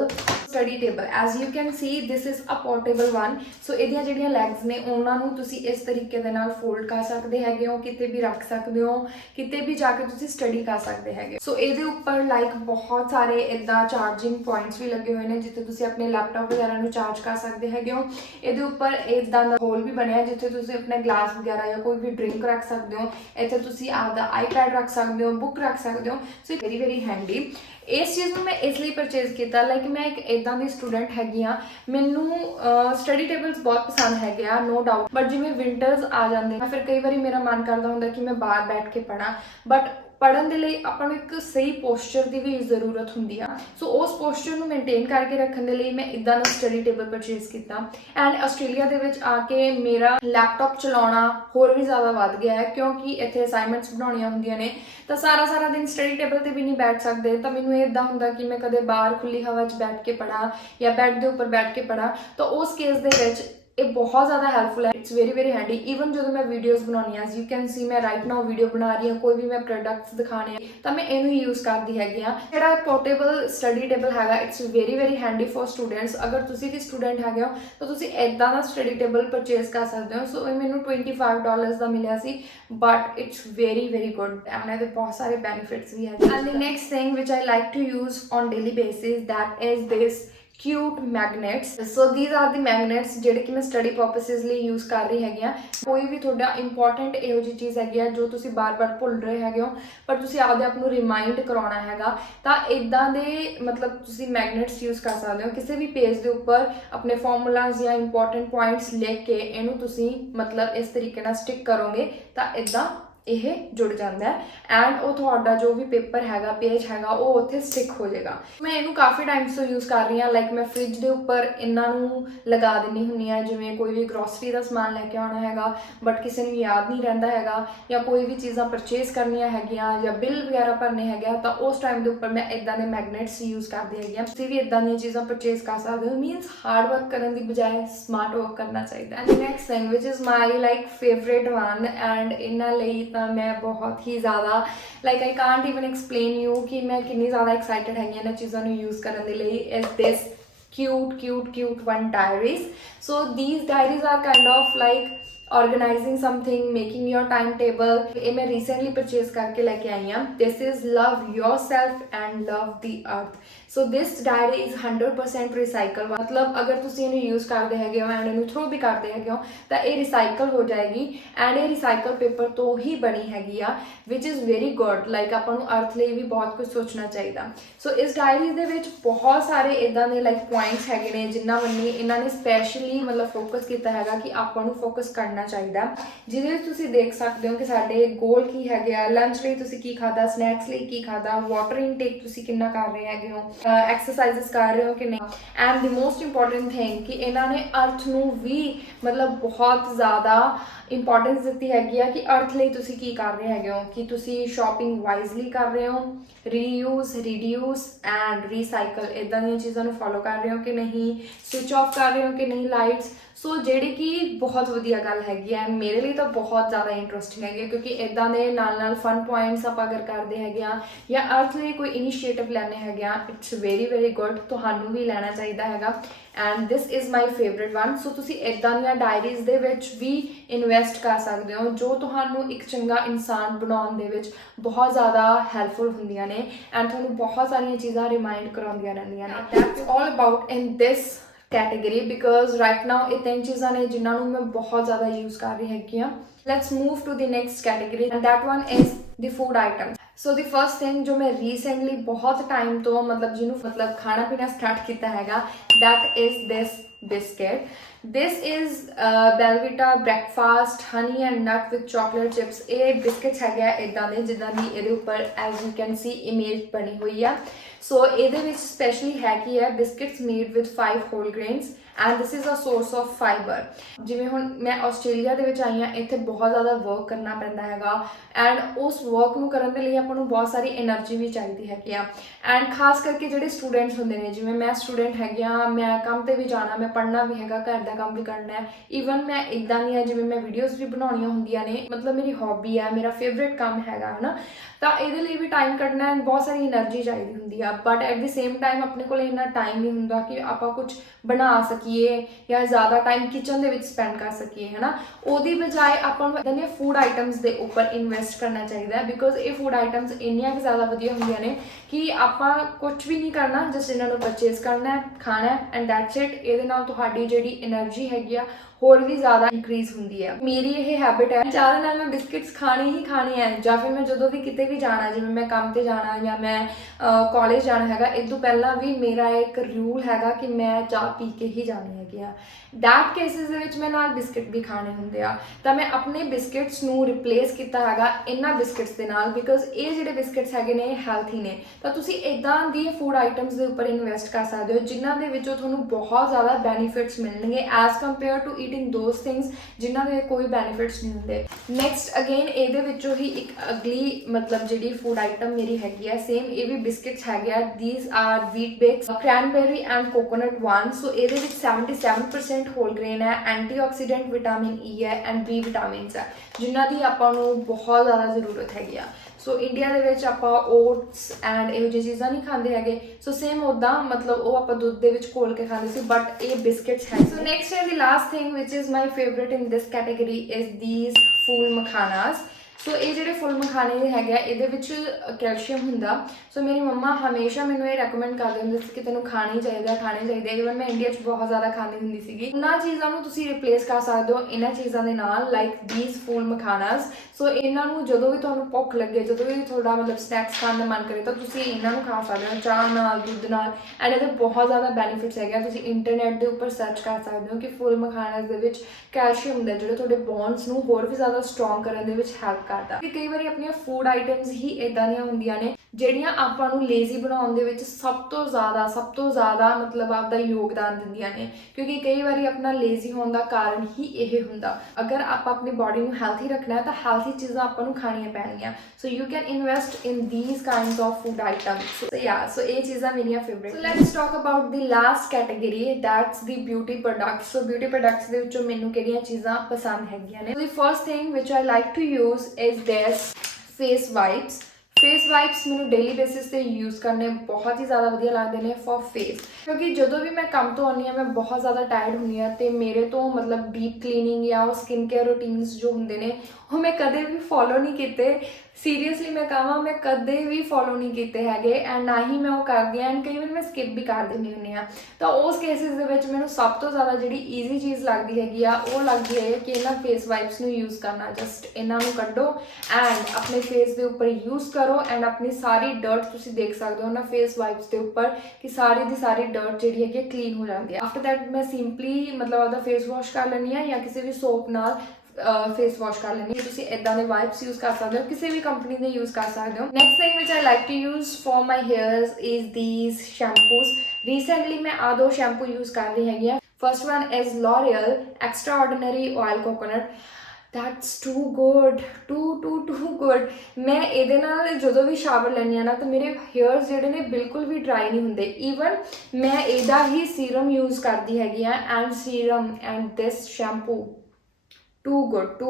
study table. As you can see, this is a portable one. So ਇਹਦੀਆਂ ਜਿਹੜੀਆਂ ਲੈਗਸ ਨੇ ਉਹਨਾਂ ਨੂੰ ਤੁਸੀਂ ਇਸ ਤਰੀਕੇ ਦੇ ਨਾਲ ਫੋਲਡ ਕਰ ਸਕਦੇ ਹੈਗੇ ਹੋ, ਕਿਤੇ ਵੀ ਰੱਖ ਸਕਦੇ ਹੋ, ਕਿਤੇ ਵੀ ਜਾ ਕੇ ਤੁਸੀਂ ਸਟੱਡੀ ਕਰ ਸਕਦੇ ਹੈਗੇ। ਸੋ ਇਹਦੇ ਉੱਪਰ ਲਾਈਕ ਬਹੁਤ ਸਾਰੇ ਇਦਾਂ ਚਾਰਜਿੰਗ ਪੁਆਇੰਟਸ ਵੀ ਲੱਗੇ ਹੋਏ ਨੇ ਜਿੱਥੇ ਤੁਸੀਂ ਆਪਣੇ ਲੈਪਟਾਪ ਵਗੈਰਾ ਨੂੰ ਚਾਰਜ ਕਰ ਸਕਦੇ ਹੈਗੇ ਹੋ। ਇਹਦੇ ਉੱਪਰ ਇਦਾਂ ਦਾ ਹੋਲ ਵੀ ਬਣਿਆ ਜਿੱਥੇ ਤੁਸੀਂ ਆਪਣੇ ਗਲਾਸ ਵਗੈਰਾ ਜਾਂ ਕੋਈ ਵੀ ਡਰਿੰਕ ਰੱਖ ਸਕਦੇ ਹੋ। ਇੱਥੇ ਤੁਸੀਂ ਆਪਦਾ ਆਈਪੈਡ ਰੱਖ ਸਕਦੇ ਹੋ, ਬੁੱਕ ਰੱਖ ਸਕਦੇ ਹੋ। So very very handy. ਇਸ ਚੀਜ਼ ਨੂੰ ਮੈਂ ਇਸ ਲਈ ਪਰਚੇਜ਼ ਕੀਤਾ, ਲਾਈਕ ਮੈਂ ਇੱਕ ਇਦਾਂ ਦੀ ਸਟੂਡੈਂਟ ਹੈਗੀ ਆ, ਮੈਨੂੰ ਸਟੱਡੀ ਟੇਬਲਸ ਬਹੁਤ ਪਸੰਦ ਹੈਗੇ ਆ, ਨੋ ਡਾਊਟ, ਬਟ ਜਿਵੇਂ ਵਿੰਟਰਸ ਆ ਜਾਂਦੇ ਆ ਫਿਰ ਕਈ ਵਾਰੀ ਮੇਰਾ ਮਨ ਕਰਦਾ ਹੁੰਦਾ ਕਿ ਮੈਂ ਬਾਹਰ ਬੈਠ ਕੇ ਪੜ੍ਹਾਂ, ਬਟ ਪੜ੍ਹਨ ਦੇ ਲਈ ਆਪਾਂ ਨੂੰ ਇੱਕ ਸਹੀ ਪੋਸਚਰ ਦੀ ਵੀ ਜ਼ਰੂਰਤ ਹੁੰਦੀ ਆ। ਸੋ ਉਸ ਪੋਸਚਰ ਨੂੰ ਮੇਨਟੇਨ ਕਰਕੇ ਰੱਖਣ ਦੇ ਲਈ ਮੈਂ ਇਦਾਂ ਦਾ ਸਟੱਡੀ ਟੇਬਲ ਪਰਚੇਜ਼ ਕੀਤਾ। ਐਂਡ ਆਸਟ੍ਰੇਲੀਆ ਦੇ ਵਿੱਚ ਆ ਕੇ ਮੇਰਾ ਲੈਪਟਾਪ ਚਲਾਉਣਾ ਹੋਰ ਵੀ ਜ਼ਿਆਦਾ ਵੱਧ ਗਿਆ ਹੈ ਕਿਉਂਕਿ ਇੱਥੇ ਅਸਾਈਨਮੈਂਟਸ ਬਣਾਉਣੀਆਂ ਹੁੰਦੀਆਂ ਨੇ ਤਾਂ ਸਾਰਾ ਦਿਨ ਸਟੱਡੀ ਟੇਬਲ ਤੇ ਵੀ ਨਹੀਂ ਬੈਠ ਸਕਦੇ। ਤਾਂ ਮੈਨੂੰ ਇਹ ਇਦਾਂ ਹੁੰਦਾ ਕਿ ਮੈਂ ਕਦੇ ਬਾਹਰ ਖੁੱਲੀ ਹਵਾ 'ਚ ਬੈਠ ਕੇ ਪੜ੍ਹਾਂ ਜਾਂ ਬੈੱਡ ਦੇ ਉੱਪਰ ਬੈਠ ਕੇ ਪੜ੍ਹਾਂ। ਤਾਂ ਉਸ ਕੇਸ ਦੇ ਵਿੱਚ ਇਹ ਬਹੁਤ ਜ਼ਿਆਦਾ ਹੈਲਪਫੁਲ ਹੈ। It's very very handy. Even ਜਦੋਂ ਮੈਂ ਵੀਡੀਓਜ਼ ਬਣਾਉਣੀ ਆ, ਯੂ ਕੈਨ ਸੀ ਮੈਂ ਰਾਈਟ ਨਾਓ ਵੀਡੀਓ ਬਣਾ ਰਹੀ ਹਾਂ, ਕੋਈ ਵੀ ਮੈਂ ਪ੍ਰੋਡਕਟਸ ਦਿਖਾਣੇ ਆ ਤਾਂ ਮੈਂ ਇਹਨੂੰ ਯੂਜ਼ ਕਰਦੀ ਹੈਗੀ ਆ। ਜਿਹੜਾ ਪੋਰਟੇਬਲ ਸਟੱਡੀ ਟੇਬਲ ਹੈਗਾ it's very very handy for students. ਅਗਰ ਤੁਸੀਂ ਵੀ ਸਟੂਡੈਂਟ ਹੈਗੇ ਹੋ ਤਾਂ ਤੁਸੀਂ ਇਦਾਂ ਦਾ ਸਟੱਡੀ ਟੇਬਲ ਪਰਚੇਜ਼ ਕਰ ਸਕਦੇ ਹੋ। ਸੋ ਇਹ ਮੈਨੂੰ $25 ਦਾ ਮਿਲਿਆ ਸੀ, but it's very very good and ਇਹਦੇ ਬਹੁਤ ਸਾਰੇ ਬੈਨੀਫਿਟਸ ਵੀ ਹੈਗੇ। And the next thing which I like to use on daily basis, that is this cute magnets. So these are the magnets ਜਿਹੜੇ ਕਿ ਮੈਂ ਸਟੱਡੀ ਪਰਪਸਿਸ ਲਈ ਯੂਜ਼ ਕਰ ਰਹੀ ਹੈਗੀ ਆ। ਕੋਈ ਵੀ ਤੁਹਾਡਾ ਇੰਪੋਰਟੈਂਟ ਇਹੋ ਜਿਹੀ ਚੀਜ਼ ਹੈਗੀ ਆ ਜੋ ਤੁਸੀਂ ਬਾਰ-ਬਾਰ ਭੁੱਲ ਰਹੇ ਹੈਗੇ ਹੋ ਪਰ ਤੁਸੀਂ ਆਪਦੇ ਆਪ ਨੂੰ ਰਿਮਾਈਂਡ ਕਰਾਉਣਾ ਹੈਗਾ, ਤਾਂ ਇਦਾਂ ਦੇ ਮਤਲਬ ਤੁਸੀਂ ਮੈਗਨੇਟਸ ਯੂਜ਼ ਕਰ ਸਕਦੇ ਹੋ। ਕਿਸੇ ਵੀ ਪੇਜ ਦੇ ਉੱਪਰ ਆਪਣੇ ਫਾਰਮੂਲਾਜ਼ ਜਾਂ ਇੰਪੋਰਟੈਂਟ ਪੁਆਇੰਟਸ ਲਿਖ ਕੇ ਇਹਨੂੰ ਤੁਸੀਂ ਮਤਲਬ ਇਸ ਤਰੀਕੇ ਨਾਲ ਸਟਿਕ ਕਰੋਗੇ ਤਾਂ ਇਦਾਂ ਇਹ ਜੁੜ ਜਾਂਦਾ ਹੈ ਐਂਡ ਉਹ ਤੁਹਾਡਾ ਜੋ ਵੀ ਪੇਪਰ ਹੈਗਾ, ਪੇਜ ਹੈਗਾ, ਉਹ ਉੱਥੇ ਸਟਿਕ ਹੋ ਜਾਏਗਾ। ਮੈਂ ਇਹਨੂੰ ਕਾਫੀ ਟਾਈਮਸ ਤੋਂ ਯੂਜ਼ ਕਰ ਰਹੀ ਹਾਂ। ਲਾਈਕ ਮੈਂ ਫ੍ਰਿਜ ਦੇ ਉੱਪਰ ਇਹਨਾਂ ਨੂੰ ਲਗਾ ਦਿੰਦੀ ਹੁੰਦੀ ਹਾਂ, ਜਿਵੇਂ ਕੋਈ ਵੀ ਗਰੋਸਰੀ ਦਾ ਸਮਾਨ ਲੈ ਕੇ ਆਉਣਾ ਹੈਗਾ ਬਟ ਕਿਸੇ ਨੂੰ ਯਾਦ ਨਹੀਂ ਰਹਿੰਦਾ ਹੈਗਾ, ਜਾਂ ਕੋਈ ਵੀ ਚੀਜ਼ਾਂ ਪਰਚੇਜ਼ ਕਰਨੀਆਂ ਹੈਗੀਆਂ ਜਾਂ ਬਿੱਲ ਵਗੈਰਾ ਭਰਨੇ ਹੈਗੇ ਆ, ਤਾਂ ਉਸ ਟਾਈਮ ਦੇ ਉੱਪਰ ਮੈਂ ਇਦਾਂ ਦੇ ਮੈਗਨੇਟਸ ਯੂਜ਼ ਕਰਦੀ ਹੈਗੀ ਹਾਂ। ਤੁਸੀਂ ਵੀ ਇਦਾਂ ਦੀਆਂ ਚੀਜ਼ਾਂ ਪਰਚੇਜ਼ ਕਰ ਸਕਦੇ ਹੋ। ਮੀਨਸ ਹਾਰਡ ਵਰਕ ਕਰਨ ਦੀ ਬਜਾਏ ਸਮਾਰਟ ਵਰਕ ਕਰਨਾ ਚਾਹੀਦਾ। And next thing which is my like favourite one and ਇਹਨਾਂ ਲਈ ਤਾਂ ਮੈਂ ਬਹੁਤ ਹੀ ਜ਼ਿਆਦਾ like I can't even explain you ਕਿ ਮੈਂ ਕਿੰਨੀ ਜ਼ਿਆਦਾ ਐਕਸਾਈਟਡ ਹੈਗੀ ਇਹਨਾਂ ਚੀਜ਼ਾਂ ਨੂੰ ਯੂਜ਼ ਕਰਨ ਦੇ ਲਈ। Is this cute one diaries. So these diaries are kind of like organising something, making your time table. ये मैं रिसेंटली परचेज करके लेके आई हाँ। This is love yourself and love the earth. So this diary is 100% recycle, मतलब अगर ਤੁਸੀਂ ਇਹਨੂੰ यूज ਕਰਦੇ ਹੈਗੇ ਹੋ ਐਂਡ ਇਹਨੂੰ ਥਰੋ ਵੀ ਕਰਦੇ ਹੈਗੇ ਹੋ ਤਾਂ ਇਹ ਰਿਸਾਈਕਲ ਹੋ ਜਾਏਗੀ ਐਂਡ ਇਹ ਰਿਸਾਈਕਲ ਪੇਪਰ ਤੋਂ ਹੀ ਬਣੀ ਹੈਗੀ ਆ, ਵਿਚ ਇਜ਼ ਵੈਰੀ ਗੁੱਡ। ਲਾਈਕ ਆਪਾਂ ਨੂੰ ਅਰਥ ਲਈ ਵੀ ਬਹੁਤ ਕੁਝ ਸੋਚਣਾ ਚਾਹੀਦਾ। ਸੋ ਇਸ ਡਾਇਰੀ ਦੇ ਵਿੱਚ ਬਹੁਤ ਸਾਰੇ ਇਦਾਂ ਦੇ ਲਾਈਕ ਪੁਆਇੰਟਸ ਹੈਗੇ ਨੇ ਜਿਨ੍ਹਾਂ ਵੱਲੋਂ ਇਹਨਾਂ ਨੇ ਸਪੈਸ਼ਲੀ ਮਤਲਬ ਫੋਕਸ ਕੀਤਾ ਹੈਗਾ ਕਿ ਆਪਾਂ ਨੂੰ ਫੋਕਸ ਕਰਨਾ ਚਾਹੀਦਾ, ਜਿਹਦੇ ਵਿੱਚ ਤੁਸੀਂ ਦੇਖ ਸਕਦੇ ਹੋ ਕਿ ਸਾਡੇ ਗੋਲ ਕੀ ਹੈਗੇ ਆ, ਲੰਚ ਲਈ ਤੁਸੀਂ ਕੀ ਖਾਦਾ, ਸਨੈਕਸ ਲਈ ਕੀ ਖਾਦਾ, ਵਾਟਰ ਇਨਟੇਕ ਤੁਸੀਂ ਕਿੰਨਾ ਕਰ ਰਹੇ ਹੈਗੇ ਹੋ, ਐਕਸਰਸਾਈਜ਼ਸ ਕਰ ਰਹੇ ਹੋ ਕਿ ਨਹੀਂ। And the most important thing ਕਿ ਇਹਨਾਂ ਨੇ ਅਰਥ ਨੂੰ ਵੀ ਮਤਲਬ ਬਹੁਤ ਜ਼ਿਆਦਾ ਇੰਪੋਰਟੈਂਸ ਦਿੱਤੀ ਹੈਗੀ ਆ ਕਿ ਅਰਥ ਲਈ ਤੁਸੀਂ ਕੀ ਕਰ ਰਹੇ ਹੈਗੇ ਹੋ, ਕਿ ਤੁਸੀਂ ਸ਼ਾਪਿੰਗ ਵਾਈਜ਼ਲੀ ਕਰ ਰਹੇ ਹੋ, ਰੀਯੂਜ਼, ਰਿਡਿਊਸ ਐਂਡ ਰੀਸਾਈਕਲ ਇਦਾਂ ਦੀਆਂ ਚੀਜ਼ਾਂ ਨੂੰ ਫੋਲੋ ਕਰ ਰਹੇ ਹੋ ਕਿ ਨਹੀਂ, ਸਵਿਚ ਆਫ ਕਰ ਰਹੇ ਹੋ ਕਿ ਨਹੀਂ ਲਾਈਟਸ। ਸੋ ਜਿਹੜੀ ਕਿ ਬਹੁਤ ਵਧੀਆ ਗੱਲ ਹੈਗੀ ਹੈ, ਮੇਰੇ ਲਈ ਤਾਂ ਬਹੁਤ ਜ਼ਿਆਦਾ ਇੰਟਰਸਟਿੰਗ ਹੈਗੀ, ਕਿਉਂਕਿ ਇਦਾਂ ਦੇ ਨਾਲ ਨਾਲ ਫਨ ਪੁਆਇੰਟਸ ਆਪਾਂ ਅਗਰ ਕਰਦੇ ਹੈਗੇ ਆ ਜਾਂ ਅਰਥ ਲਈ ਕੋਈ ਇਨੀਸ਼ੀਏਟਿਵ ਲੈਣੇ ਹੈਗੇ ਆ, ਇਟਸ ਵੈਰੀ ਗੁੱਡ, ਤੁਹਾਨੂੰ ਵੀ ਲੈਣਾ ਚਾਹੀਦਾ ਹੈਗਾ। And this is my favourite one. So ਤੁਸੀਂ ਇਦਾਂ ਦੀਆਂ ਡਾਇਰੀਜ਼ ਦੇ ਵਿੱਚ ਵੀ ਇਨਵੈਸਟ ਕਰ ਸਕਦੇ ਹੋ ਜੋ ਤੁਹਾਨੂੰ ਇੱਕ ਚੰਗਾ ਇਨਸਾਨ ਬਣਾਉਣ ਦੇ ਵਿੱਚ ਬਹੁਤ ਜ਼ਿਆਦਾ ਹੈਲਪਫੁਲ ਹੁੰਦੀਆਂ ਨੇ ਐਂਡ ਤੁਹਾਨੂੰ ਬਹੁਤ ਸਾਰੀਆਂ ਚੀਜ਼ਾਂ ਰਿਮਾਈਂਡ ਕਰਾਉਂਦੀਆਂ ਰਹਿੰਦੀਆਂ ਨੇ। That's all about in this category because right now ये 3 चीज़ा ने जिन्होंने मैं बहुत ज़्यादा यूज़ कर रही है। Let's move to the next category and that one is the food items. So the first thing जो मैं रीसेंटली बहुत टाइम तो मतलब जिन्हों मतलब खाना पीना स्टार्ट किया हैगा, that is this biscuit. This is Belvita breakfast honey and nut with chocolate chips. ये बिस्किट्स है इदा ने जिदा की ये उपर as you can see image बनी हुई है। सो ये स्पेशली है कि है biscuits made with 5 whole grains and this is a source of fibre. जिमें हुण मैं आस्ट्रेलिया दे विच आई हाँ, इत्थे बहुत ज़्यादा वर्क करना पैंदा हैगा एंड उस वर्क नूं करन दे लई आपां नूं बहुत सारी एनर्जी भी चाहिदी हैगी आ। एंड खास करके जिहड़े स्टूडेंट्स हुंदे ने, जिवें मैं स्टूडेंट हैगी आ, मैं काम ते भी जाना, मैं पढ़ना भी हैगा, घर दा काम भी करना है, ईवन मैं इदां दी आ जिवें मैं वीडियोज़ भी बनाउणियां हुंदियां ने, मतलब मेरी हॉबी है, मेरा फेवरेट काम हैगा है ना, ਤਾਂ ਇਹਦੇ ਲਈ ਵੀ ਟਾਈਮ ਕੱਢਣਾ ਐਂਡ ਬਹੁਤ ਸਾਰੀ એનર્ਜੀ ਚਾਹੀਦੀ ਹੁੰਦੀ ਆ। But at the same time ਆਪਣੇ ਕੋਲ ਇੰਨਾ ਟਾਈਮ ਨਹੀਂ ਹੁੰਦਾ ਕਿ ਆਪਾਂ ਕੁਝ ਬਣਾ ਸਕੀਏ ਜਾਂ ਜ਼ਿਆਦਾ ਟਾਈਮ ਕਿਚਨ ਦੇ ਵਿੱਚ ਸਪੈਂਡ ਕਰ ਸਕੀਏ, ਹੈ ਨਾ। ਉਹਦੀ ਬਜਾਏ ਆਪਾਂ ਨੂੰ ਇਦਾਂ ਦੀਆਂ ਫੂਡ ਆਈਟਮਸ ਦੇ ਉੱਪਰ ਇਨਵੈਸਟ ਕਰਨਾ ਚਾਹੀਦਾ ਹੈ ਬਿਕੋਜ਼ ਇਹ ਫੂਡ ਆਈਟਮਸ ਇੰਨੀਆਂ ਕਿ ਜ਼ਿਆਦਾ ਵਧੀਆ ਹੁੰਦੀਆਂ ਨੇ ਕਿ ਆਪਾਂ ਕੁਝ ਵੀ ਨਹੀਂ ਕਰਨਾ, ਜਸਟ ਇਹਨਾਂ ਨੂੰ ਪਰਚੇਸ ਕਰਨਾ ਹੈ, ਖਾਣਾ ਹੈ ਐਂਡ ਦੈਟਸ ਇਟ। ਇਹਦੇ ਨਾਲ ਤੁਹਾਡੀ ਜਿਹੜੀ એનર્ਜੀ ਹੈਗੀ ਆ ਹੋਰ ਵੀ ਜ਼ਿਆਦਾ ਇਨਕਰੀਜ਼ ਹੁੰਦੀ ਹੈ। ਮੇਰੀ ਇਹ ਹੈਬਿਟ ਹੈ, ਚਾਹ ਨਾਲ ਮੈਂ ਬਿਸਕਿਟਸ ਖਾਣੇ ਹੀ ਖਾਣੇ ਆ, ਜਾਂ ਫਿਰ ਮੈਂ ਜਦੋਂ ਵੀ ਕਿਤੇ ਵੀ ਜਾਣਾ, ਜਿਵੇਂ ਮੈਂ ਕੰਮ ਤੇ ਜਾਣਾ ਜਾਂ ਮੈਂ ਕਾਲਜ ਜਾਣਾ ਹੈਗਾ, ਇਹ ਤੋਂ ਪਹਿਲਾਂ ਵੀ ਮੇਰਾ ਇੱਕ ਰੂਲ ਹੈਗਾ ਕਿ ਮੈਂ ਚਾਹ ਪੀ ਕੇ ਹੀ ਜਾਣੀ ਹੈਗੀ ਆ। ਦੈਟ ਕੇਸਿਸ ਦੇ ਵਿੱਚ ਮੈਂ ਨਾਲ ਬਿਸਕਿਟ ਵੀ ਖਾਣੇ ਹੁੰਦੇ ਆ, ਤਾਂ ਮੈਂ ਆਪਣੇ ਬਿਸਕਿਟਸ ਨੂੰ ਰਿਪਲੇਸ ਕੀਤਾ ਹੈਗਾ ਇਹਨਾਂ ਬਿਸਕਿਟਸ ਦੇ ਨਾਲ ਬਿਕੋਜ਼ ਇਹ ਜਿਹੜੇ ਬਿਸਕਿਟਸ ਹੈਗੇ ਨੇ ਹੈਲਥੀ ਨੇ। ਤਾਂ ਤੁਸੀਂ ਇਦਾਂ ਦੀ ਫੂਡ ਆਈਟਮਸ ਦੇ ਉੱਪਰ ਇਨਵੈਸਟ ਕਰ ਸਕਦੇ ਹੋ ਜਿਨ੍ਹਾਂ ਦੇ ਵਿੱਚੋਂ ਤੁਹਾਨੂੰ ਬਹੁਤ ਜ਼ਿਆਦਾ ਬੈਨੀਫਿਟਸ ਮਿਲਣਗੇ as compare to eating those things ਜਿਨ੍ਹਾਂ ਦੇ ਕੋਈ ਬੈਨੀਫਿਟਸ ਨਹੀਂ ਹੁੰਦੇ। ਨੈਕਸਟ ਅਗੇਨ ਇਹਦੇ ਵਿੱਚੋਂ ਹੀ ਇੱਕ ਅਗਲੀ ਮਤਲਬ ਜਿਹੜੀ ਫੂਡ ਆਈਟਮ ਮੇਰੀ ਹੈਗੀ ਆ, ਸੇਮ ਇਹ ਵੀ ਬਿਸਕਿਟਸ ਹੈਗੇ ਆ। These are wheat bakes cranberry and coconut one. So ਇਹਦੇ ਵਿੱਚ 77% ਹੋਲ ਗ੍ਰੇਨ ਹੈ, ਐਂਟੀਆਕਸੀਡੈਂਟ ਵਿਟਾਮਿਨ ਈ ਹੈ ਐਂਡ ਬੀ ਵਿਟਾਮਿਨਸ ਹੈ ਜਿਨ੍ਹਾਂ ਦੀ ਆਪਾਂ ਨੂੰ ਬਹੁਤ ਜ਼ਿਆਦਾ ਜ਼ਰੂਰਤ ਹੈਗੀ ਆ। ਸੋ ਇੰਡੀਆ ਦੇ ਵਿੱਚ ਆਪਾਂ ਓਟਸ ਐਂਡ ਇਹੋ ਜਿਹੀ ਚੀਜ਼ਾਂ ਨਹੀਂ ਖਾਂਦੇ ਹੈਗੇ। ਸੋ ਸੇਮ ਉੱਦਾਂ ਮਤਲਬ ਉਹ ਆਪਾਂ ਦੁੱਧ ਦੇ ਵਿੱਚ ਘੋਲ ਕੇ ਖਾਂਦੇ ਸੀ, ਬਟ ਇਹ ਬਿਸਕਿਟਸ ਹੈ। So next and the last thing which is my favourite in this category is these ਫੂਲ ਮਖਾਨਾਸ। ਸੋ ਇਹ ਜਿਹੜੇ ਫੁੱਲ ਮਖਾਣੇ ਹੈਗੇ ਆ ਇਹਦੇ ਵਿੱਚ ਕੈਲਸ਼ੀਅਮ ਹੁੰਦਾ। ਸੋ ਮੇਰੀ ਮੰਮਾ ਹਮੇਸ਼ਾ ਮੈਨੂੰ ਇਹ ਰეკਮੈਂਡ ਕਰਦੇ ਹੁੰਦੇ ਸੀ ਕਿ ਤੈਨੂੰ ਖਾਣੇ ਚਾਹੀਦੇ। ਈਵਨ ਮੈਂ ਇੰਡੀਆ 'ਚ ਬਹੁਤ ਜ਼ਿਆਦਾ ਖਾਂਦੀ ਹੁੰਦੀ ਸੀਗੀ। ਉਹਨਾਂ ਚੀਜ਼ਾਂ ਨੂੰ ਤੁਸੀਂ ਰਿਪਲੇਸ ਕਰ ਸਕਦੇ ਹੋ ਇਹਨਾਂ ਚੀਜ਼ਾਂ ਦੇ ਨਾਲ, ਲਾਈਕ ਥੀਸ ਫੂਲ ਮਖਾਨਾਸ। ਸੋ ਇਹਨਾਂ ਨੂੰ ਜਦੋਂ ਵੀ ਤੁਹਾਨੂੰ ਭੁੱਖ ਲੱਗੇ, ਜਦੋਂ ਵੀ ਤੁਹਾਡਾ ਮਤਲਬ ਸਨੈਕਸ ਖਾਣ ਦਾ ਮਨ ਕਰੇ ਤਾਂ ਤੁਸੀਂ ਇਹਨਾਂ ਨੂੰ ਖਾ ਸਕਦੇ ਹੋ ਚਾਹ ਨਾਲ, ਦੁੱਧ ਨਾਲ ਐਂਡ ਇਹਦੇ ਬਹੁਤ ਜ਼ਿਆਦਾ ਬੈਨੀਫਿਟਸ ਹੈਗੇ ਆ। ਤੁਸੀਂ ਇੰਟਰਨੈਟ ਦੇ ਉੱਪਰ ਸਰਚ ਕਰ ਸਕਦੇ ਹੋ ਕਿ ਫੁੱਲ ਮਖਾਨਾਸ ਦੇ ਵਿੱਚ ਕੈਲਸ਼ੀਅਮ ਹੁੰਦਾ ਜਿਹੜੇ ਤੁਹਾਡੇ ਬੋਨਸ ਨੂੰ ਹੋਰ ਵੀ ਜ਼ਿਆਦਾ ਸਟਰੋਂਗ ਕਰਨ ਦੇ ਵਿੱਚ ਹੈਲਪ ਕਰਦਾ। ਕਿ ਕਈ ਵਾਰੀ ਆਪਣੀਆਂ ਫੂਡ ਆਈਟਮਸ ਹੀ ਇਦਾਂ ਦੀਆਂ ਹੁੰਦੀਆਂ ਨੇ ਜਿਹੜੀਆਂ ਆਪਾਂ ਨੂੰ ਲੇਜ਼ੀ ਬਣਾਉਣ ਦੇ ਵਿੱਚ ਸਭ ਤੋਂ ਜ਼ਿਆਦਾ ਮਤਲਬ ਆਪਦਾ ਯੋਗਦਾਨ ਦਿੰਦੀਆਂ ਨੇ, ਕਿਉਂਕਿ ਕਈ ਵਾਰੀ ਆਪਣਾ ਲੇਜ਼ੀ ਹੋਣ ਦਾ ਕਾਰਨ ਹੀ ਇਹ ਹੁੰਦਾ। ਅਗਰ ਆਪਾਂ ਆਪਣੀ ਬਾਡੀ ਨੂੰ ਹੈਲਥੀ ਰੱਖਣਾ ਹੈ ਤਾਂ ਹੈਲਥੀ ਚੀਜ਼ਾਂ ਆਪਾਂ ਨੂੰ ਖਾਣੀਆਂ ਪੈਣਗੀਆਂ। So you can invest in these kinds of food items. So ਇਹ ਚੀਜ਼ਾਂ ਮੇਰੀਆਂ favourite. So let's talk about the last category, that's the beauty products. So beauty products ਦੇ ਵਿੱਚੋਂ ਮੈਨੂੰ ਕਿਹੜੀਆਂ ਚੀਜ਼ਾਂ ਪਸੰਦ ਹੈਗੀਆਂ ਨੇ। The first thing which I like to use is this face wipes। Face wipes मैंने डेली बेसिस ते यूज़ करने बहुत ही ज़्यादा वधिया लगते हैं फॉर फेस, क्योंकि जो भी मैं काम तो आनी मैं बहुत ज़्यादा टायर्ड हुई हाँ तो मेरे तो मतलब डीप क्लीनिंग या स्किन केयर रूटीन्स जो होंगे ने वो मैं कदे भी फॉलो नहीं किए। सीरीयसली मैं कहा मैं कदे भी फॉलो नहीं किए है एंड ना ही मैं वो करती हाँ एंड कई बार मैं स्किप भी कर देनी होंगी हाँ। तो उस केसिस मैंने सब तो ज़्यादा जी ईजी चीज़ लगती हैगी वो लगती है कि इन्होंने फेस वाइप्स में यूज़ करना, जस्ट इन्हों कड्डो एंड अपने फेस के उपर यूज़ करो एंड अपनी सारी डर्ट तुम देख सकते हो ना फेस वाइप्स के उपर कि सारी की सारी डर्ट जी है क्लीन हो जाती है। आफ्टर दैट मैं सिंपली मतलब अपना फेस वॉश कर लैनी हाँ या किसी भी सोप नाल फेस वॉश कर लेनी। तुम इदा के वाइप्स यूज कर सकते हो, किसी भी कंपनी के यूज कर सकते हो। Next thing which I like to use for my hairs is these shampoos. Recently मैं आ दो शैम्पू यूज कर रही हैगी। First one is L'Oreal extra ordinary oil coconut. That's too good, too good. मैं ये जो भी शावर लैनी ना तो मेरे हेयर्स जोड़े ने बिल्कुल भी ड्राई नहीं होंगे। ईवन मैं यदा ही सीरम यूज करती हैगी and serum and this shampoo too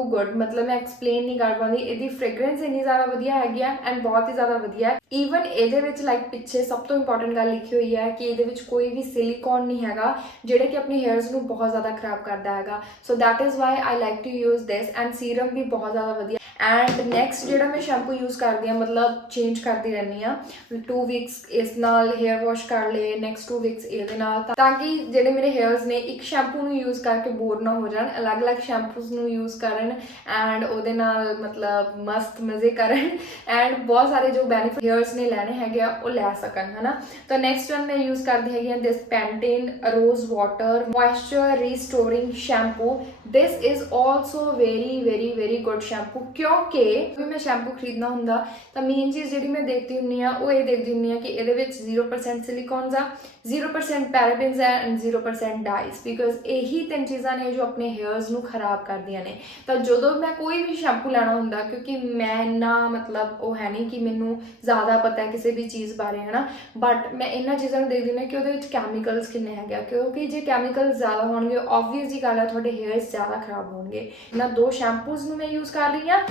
good मतलब मैं एक्सप्लेन नहीं कर पाती। इसकी फ्रेगरेंस इन्नी ज़्यादा वधिया हैगी एंड बहुत ही ज़्यादा वधिया है। ईवन ये लाइक पिछे सब तो इंपॉर्टेंट गल लिखी हुई है कि ये कोई भी सिलिकॉन नहीं हैगा जिहड़ा कि अपने हेयर्स को बहुत ज़्यादा खराब करता है। So that is why I like to use this and serum भी बहुत ज़्यादा वधिया। एंड नैक्सट जो मैं शैम्पू यूज़ करती हाँ मतलब चेंज करती रहनी हाँ। 2 वीक्स इस नाल हेयर वॉश कर ले, नैक्सट 2 वीक्स ये ताकि जोड़े मेरे हेयर्स ने एक शैम्पू यूज़ करके बोर ना हो जाए, अलग अलग शैम्पूज यूज़ करन एंड ਉਹਦੇ ਨਾਲ मतलब मस्त मजे करन एंड बहुत सारे जो बेनिफिट हेयर्स ने लैने है वो लै सकन है ना। तो नैक्सट वन मैं यूज़ करती हैगी this Pantene rose water moisture restoring shampoo. This is also very good shampoo, क्योंकि भी मैं शैम्पू खरीदना होंगे तो मेन चीज़ जी मैं देखती हूँ वो ये देखती हूँ कि ये 0% सिलिकॉन्स आ, 0% पैराबेन्स है एंड 0% डाइज, बिकॉज यही 3 चीज़ा ने जो अपने हेयर्स को खराब कर दिया ने। तो जो मैं कोई भी शैम्पू लेना होंगे क्योंकि मैं इन्ना मतलब वो है नहीं कि मैनू ज़्यादा पता है किसी भी चीज़ बारे है ना, बट मैं इन्होंने चीज़ों को देखती हूँ कि वो कैमिकल्स किन्ने है, क्योंकि जो कैमिकल ज़्यादा होंगे ऑबवियस जी गल है थोड़े हेयर्स ज़्यादा खराब होंगे। इन्होंने 2 शैम्पूज मैं यूज़ कर रही हाँ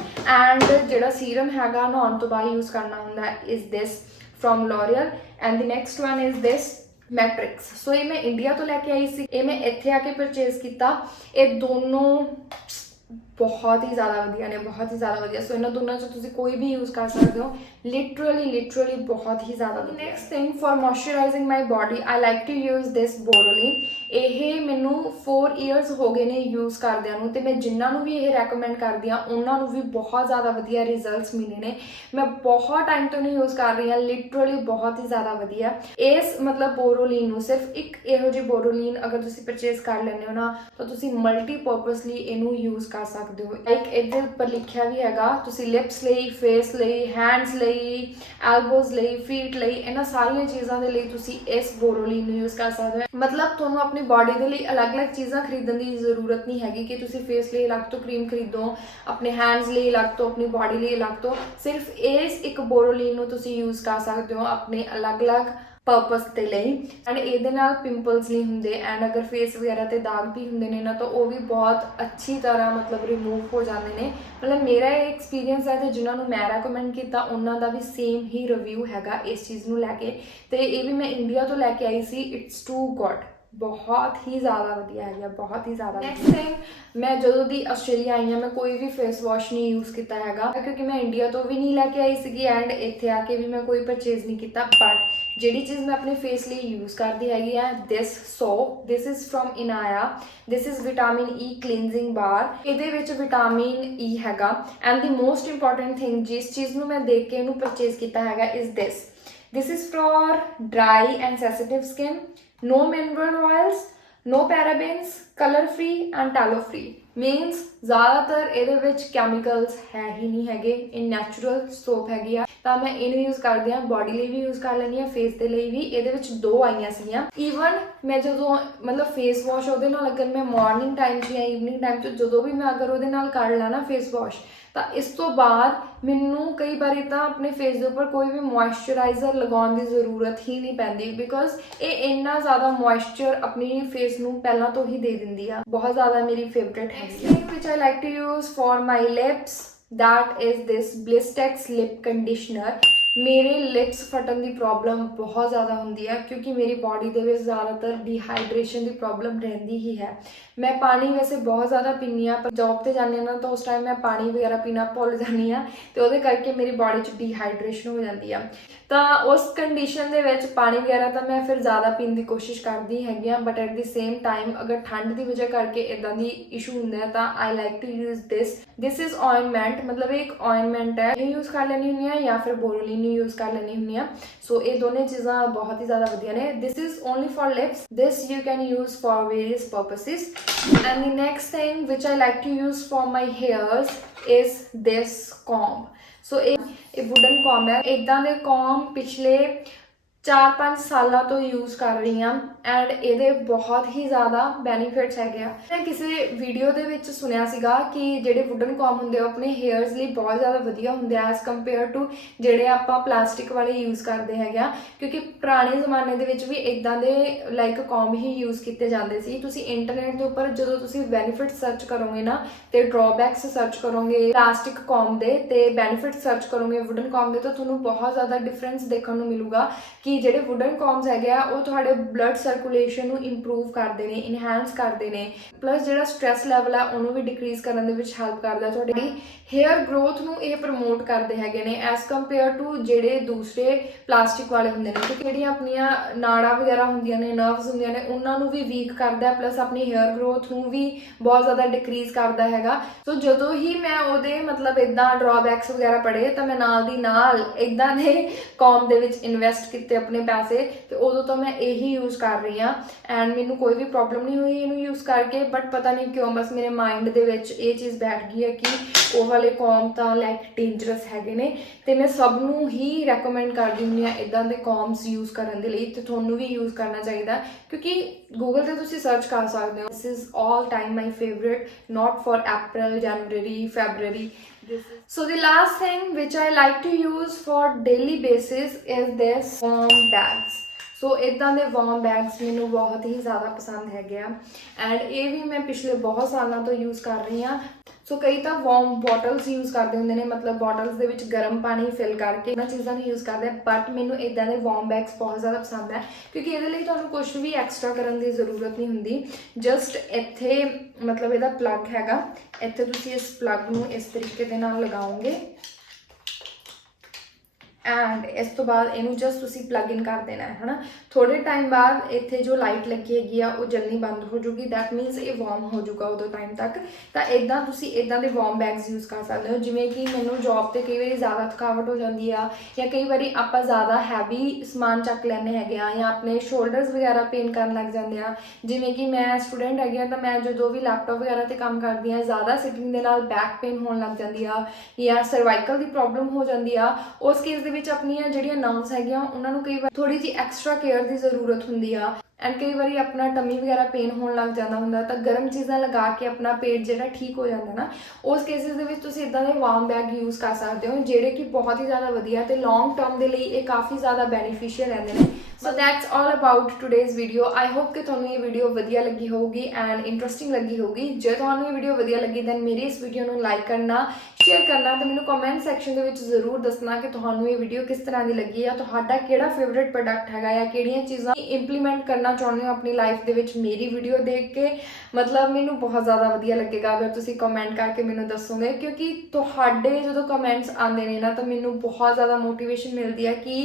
एंड जो सीरम है नहाने तो बाद यूज़ करना होंगे is this from L'Oréal and the next one is this Matrix. So ये मैं इंडिया तो लैके आई सी, ये मैं इत्थे आके परचेज किया। ये दोनों बहुत ही ज़्यादा वधिया ने, बहुत ही ज़्यादा वधिया। सो इन्होंने दोनों चो तुसीं कोई भी यूज़ कर सकते हो, लिटरली बहुत ही ज़्यादा। Next thing for moisturising my body I like to use this Boroline. ये मैनू 4 ईयर्स हो गए ने यूज़ करदियां तो मैं जिन्होंने भी ये रैकमेंड करदी हाँ उन्होंने भी बहुत ज़्यादा वधिया रिजल्ट्स मिले ने। मैं बहुत टाइम तो नहीं यूज़ कर रही हाँ, लिटरली बहुत ही ज़्यादा वधिया। इस मतलब बोरोलिन सिर्फ एक इहो जी बोरोलिन अगर तुसीं परचेज कर लेने हो ना तो तुसीं मल्टीपर्पसली इनू यूज़ कर सकते हो। लाइक इहदे उपर लिखा भी हैगा तुसीं लिप्स लई, फेस लई, हैंड्स लई, एल्बोज लई, फीट लई, इन्हां सारियां चीज़ों के लिए तुसीं इस बोरोलिन यूज़ कर सकते हो। मतलब तुहानूं अपनी बॉडी के लिए अलग अलग चीज़ां खरीदने की जरूरत नहीं हैगी कि तुसीं फेस लिए अलग तो क्रीम खरीदो, अपने हैंड्स लिए अलग तो, अपनी बॉडी लिए अलग तो। सिर्फ इस एक बोरोलिन नूं तुसीं यूज़ कर सकते हो अपने अलग अलग पर्पस के लिए एंड ये पिंपल्स नहीं होंगे एंड अगर फेस वगैरह ते दाग भी होंगे ने ना तो वो भी बहुत अच्छी तरह मतलब रिमूव हो जाते हैं। मतलब मेरा ये एक्सपीरियंस है तो जिन्होंने मैं रैकमेंड किया उन्होंने भी सेम ही रिव्यू हैगा इस चीज़ को लैके। तो ये भी मैं इंडिया तो लैके आई सी, इट्स टू गुड, बहुत ही ज़्यादा वधिया है, बहुत ही ज़्यादा। नैक्सट थिंग मैं जो दी आस्ट्रेलिया आई हाँ मैं कोई भी फेस वॉश नहीं यूज़ किया हैगा क्योंकि मैं इंडिया तो भी नहीं लैके आई सी एंड इत्थे आके भी मैं कोई परचेज नहीं किया। बट जी चीज़ मैं अपने फेस लिए यूज़ करती हैगी है this soap, this is from Inaya, this is vitamin E cleansing bar. ये विटामिन ई हैगा and the most important thing जिस चीज़ को मैं देख के इनू परचेज किया हैगा is this is for dry and sensitive skin, no mineral oils, no parabens, color free and tallow free। मीनस ज़्यादातर ये कैमिकल्स है ही नहीं है, इन नैचुरल सोप हैगी आ। तो मैं इन्हें यूज़ करती हाँ, बॉडी लिए भी यूज़ कर लैनी, फेस के लिए भी। ये 2 आईयां सीगियां। ईवन मैं जो मतलब फेस वॉश वो अगर मैं मॉर्निंग टाइम या ईवनिंग टाइम जो भी मैं अगर वो कर ला ना फेस वॉश तो इस तो बाद मैनू कई बार तो अपने फेस के उपर कोई भी मॉइस्चराइजर लगाने की जरूरत ही नहीं पैंदी बिकॉज ये इन्ना ज़्यादा मॉइस्चर अपनी फेस को पहला तो ही दे दिंदी है। बहुत ज़्यादा मेरी फेवरेट है। Which I like to use for my lips that is this Blistex lip conditioner. मेरे लिप्स फटन की प्रॉब्लम बहुत ज़्यादा होंदी है क्योंकि मेरी बॉडी दे विच ज़्यादातर डिहाइड्रेशन की प्रॉब्लम रहिंदी ही है। मैं पानी वैसे बहुत ज़्यादा पीनी हाँ, पर जॉब ते जानी ना तो उस टाइम मैं पानी वगैरह पीना भुल जानी हाँ, तो वो करके मेरी बॉडी च डिहाइड्रेशन हो जाती है। तो उस कंडीशन दे विच पानी वगैरह तो मैं फिर ज़्यादा पीने की कोशिश करती हैगी हाँ, but at the same time अगर ठंड की वजह करके इदां दी इशू होंदा है तो I like to use this is ointment, मतलब एक ऑइनमेंट है, ये यूज़ कर लैनी हुंदी हाँ या फिर बोरोलिन यूज़ कर लैनी हुंदी हाँ। सो ये दोनों चीज़ां बहुत ही ज़्यादा वधिया ने। This is only for lips, this you can use for various purposes. And the next thing which I like to use for my hairs is this comb. So एक वुडन कॉम्ब है, इदां दे कॉम्ब पिछले 4-5 सालों तो use कर रही हाँ and ये बहुत ही ज़्यादा बेनीफिट्स है। मैं किसी वीडियो दे विच सुनिया सीगा कि जेडे वुडन कॉम्ब होंदे अपने हेयर्स लिए बहुत ज़्यादा वधिया होंदे एज कंपेयर टू जेडे आपां प्लास्टिक वाले यूज़ करते हैं, क्योंकि पुराने जमाने दे विच भी इदां दे लाइक कॉम्ब ही यूज़ किए जाते सी। तुसी इंटरनेट के उपर जो तुसी बेनीफिट सर्च करोगे ना तो ड्रॉबैक्स सर्च करोगे प्लास्टिक कॉम्ब दे ते बेनीफिट सर्च करोगे वुडन कॉम्ब दे, तो तुहानूं बहुत ज़्यादा डिफरेंस देखने को मिलूगा कि ਜਿਹੜੇ वुडन कॉम्ब्स है वो ਤੁਹਾਡੇ ब्लड सर्कुलेशन ਨੂੰ ਇੰਪਰੂਵ ਕਰਦੇ ਨੇ, ਇਨਹੈਂਸ ਕਰਦੇ ਨੇ, ਪਲੱਸ ਜਿਹੜਾ ਸਟ੍ਰੈਸ ਲੈਵਲ ਹੈ ਉਹਨੂੰ ਵੀ ਡਿਕਰੀਜ਼ ਕਰਨ ਦੇ ਵਿੱਚ ਹੈਲਪ ਕਰਦਾ, ਤੁਹਾਡੀ हेयर ग्रोथ ਨੂੰ ਇਹ ਪ੍ਰਮੋਟ ਕਰਦੇ ਹੈਗੇ ਨੇ ਐਸ ਕੰਪੇਅਰ ਟੂ ਜਿਹੜੇ ਦੂਸਰੇ ਪਲਾਸਟਿਕ ਵਾਲੇ ਹੁੰਦੇ ਨੇ, ਕਿਉਂਕਿ ਜਿਹੜੀਆਂ ਆਪਣੀਆਂ ਨਾੜਾਂ ਵਗੈਰਾ ਹੁੰਦੀਆਂ ਨੇ, ਨਰਵਸ ਹੁੰਦੀਆਂ ਨੇ, ਉਹਨਾਂ ਨੂੰ ਵੀ ਵੀਕ ਕਰਦਾ ਹੈ, ਪਲੱਸ ਆਪਣੀ हेयर ग्रोथ ਨੂੰ ਵੀ ਬਹੁਤ ਜ਼ਿਆਦਾ ਡਿਕਰੀਜ਼ ਕਰਦਾ ਹੈਗਾ। ਸੋ ਜਦੋਂ ਹੀ ਮੈਂ ਉਹਦੇ ਮਤਲਬ ਇਦਾਂ ਡਰਾਬੈਕਸ ਵਗੈਰਾ ਪੜੇ ਤਾਂ ਮੈਂ ਨਾਲ ਦੀ ਨਾਲ ਇਦਾਂ ਦੇ ਕੌਮ ਦੇ ਵਿੱਚ ਇਨਵੈਸਟ ਕੀਤੇ अपने पैसे, तो उदों तो मैं यही यूज़ कर रही हाँ एंड मैनू कोई भी प्रॉब्लम नहीं हुई इनू यूज़ करके, बट पता नहीं क्यों बस मेरे माइंड दे विच ये चीज़ बैठ गई है कि वो वाले कॉम तो लाइक डेंजरस हैगे ने, तो मैं सब नू ही रैकमेंड करदी हुंदी हाँ इदां दे कॉम्स यूज़ करने के लिए, तो तुहानू भी यूज़ करना चाहिए क्योंकि गूगल ते तुसी सर्च कर सकते हो। This is all time my favourite, not for April, January, February. So the last thing which I like to use for daily basis is this warm bags. So इदां दे वार्म बैग्स मैनू बहुत ही ज़्यादा पसंद है एंड ये भी मैं पिछले बहुत सालों तो यूज़ कर रही हाँ। सो कई तो वार्म बॉटल्स यूज़ करते होंगे ने, मतलब बॉटल्स दे विच गर्म पानी फिल करके इन्हां चीज़ां नूं यूज़ करते हैं, बट मैनू इदां दे वार्म बैग्स बहुत ज़्यादा पसंद है क्योंकि ये लिए तुहानूं कुछ भी एक्सट्रा करने की जरूरत नहीं होंदी। जस्ट इत्थे मतलब इहदा प्लग हैगा, इत्थे तुसीं इस प्लग नूं इस तरीके दे नाल लगाओगे एंड इस तो बाद इनू जस्ट तुसी प्लग इन कर देना है ना। थोड़े टाइम बाद इत्थे जो लाइट लगी हैगी आ वो जलनी बंद हो जूगी, दैट मीनस ये वार्म हो जूगा उदों टाइम तक। तो इदां तुसी इदां दे वार्म बैग्स यूज़ कर सकते हो, जिवें कि मैनू जॉब ते कई बारी ज़्यादा थकावट हो जाती है या कई बारी आपां ज़्यादा हैवी समान चक लैने हैगे आ या अपने शोल्डर्स वगैरह पेन करन लग जाते हैं। जिवें कि मैं स्टूडेंट हैगी आ, तो मैं जो भी लैपटॉप वगैरह ते काम करदी हाँ ज़्यादा सिटिंग दे नाल बैक पेन होने लग जाती है या सर्वाइकल की प्रॉब्लम हो जाती है। उस केस दे विच अपनियां जिहड़ियां नर्व्स हैगियां उन्हां नूं कई बार थोड़ी जी एक्सट्रा केयर की जरूरत हुंदी आ एंड कई बार अपना टमी वगैरह पेन होने लग जाता होंगे, तो गर्म चीज़ां लगा के अपना पेट जो ठीक हो जाता ना, उस केसिस दे विच तुसीं इदां दे वार्म बैग यूज़ कर सकते हो जिहड़े कि बहुत ही ज़्यादा वधिया ते लॉन्ग टर्म के लिए काफ़ी ज़्यादा बेनीफिशियल रहते हैं। So that's all about today's video. I hope कि तुहानूं ये वीडियो वधिया लगी होगी एंड इंटरस्टिंग लगी होगी। जो तुहानूं ये वीडियो वधिया लगी दैन मेरी इस वीडियो नूं लाइक करना, शेयर करना, तो मैनूं कमेंट सैक्शन दे विच जरूर दसना कि तुहानूं ये वीडियो किस तरह की लगी या तुहाडा किहड़ा फेवरेट प्रोडक्ट हैगा या किहड़ियां चीज़ां इंप्लीमेंट करना चाहुंदे हो अपनी लाइफ दे विच मेरी वीडियो देख के। मतलब मैनूं बहुत ज़्यादा वधिया लगेगा अगर तुसीं कमेंट करके मैनूं दसोगे, क्योंकि तुहाडे जो कमेंट्स आते हैं ना तो मैनूं बहुत ज़्यादा मोटिवेशन मिलती है कि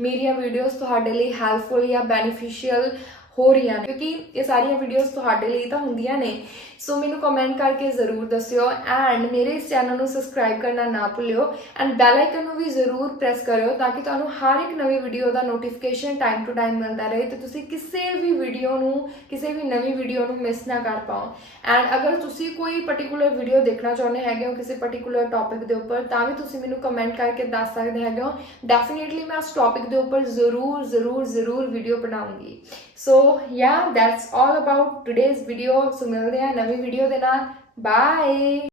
मेरिया वीडियोज़ तुहाडे लई हैल्पफुल या बेनीफिशियल हो रही हैं, क्योंकि ये सारिया वीडियोज़ तुहाडे लई तां हुंदियां ने। सो मैनूं कमेंट करके ज़रूर दस्सिओ एंड मेरे इस चैनल को सबसक्राइब करना ना भुल्लिओ एंड बैल आइकन नूं भी जरूर प्रेस करियो ताकि तुहानूं हर एक नवी वीडियो का नोटिफिकेशन टाइम टू टाइम मिलता रहे, तो तुसीं किसी भी वीडियो नूं किसी भी नवी वीडियो नूं मिस ना कर पाओ। एंड अगर तुसीं कोई पर्टिकुलर वीडियो देखना चाहुंदे हैगे हो किसी पर्टिकुलर टॉपिक के उपर, तां भी तुसीं मैनूं कमेंट करके दस सकदे हैगे हो। डेफिनेटली मैं उस टॉपिक के उपर जरूर जरूर जरूर वीडियो बनाऊंगी। So yeah that's all about today's video. So मिलते हैं नवी वीडियो के नाल। बाय।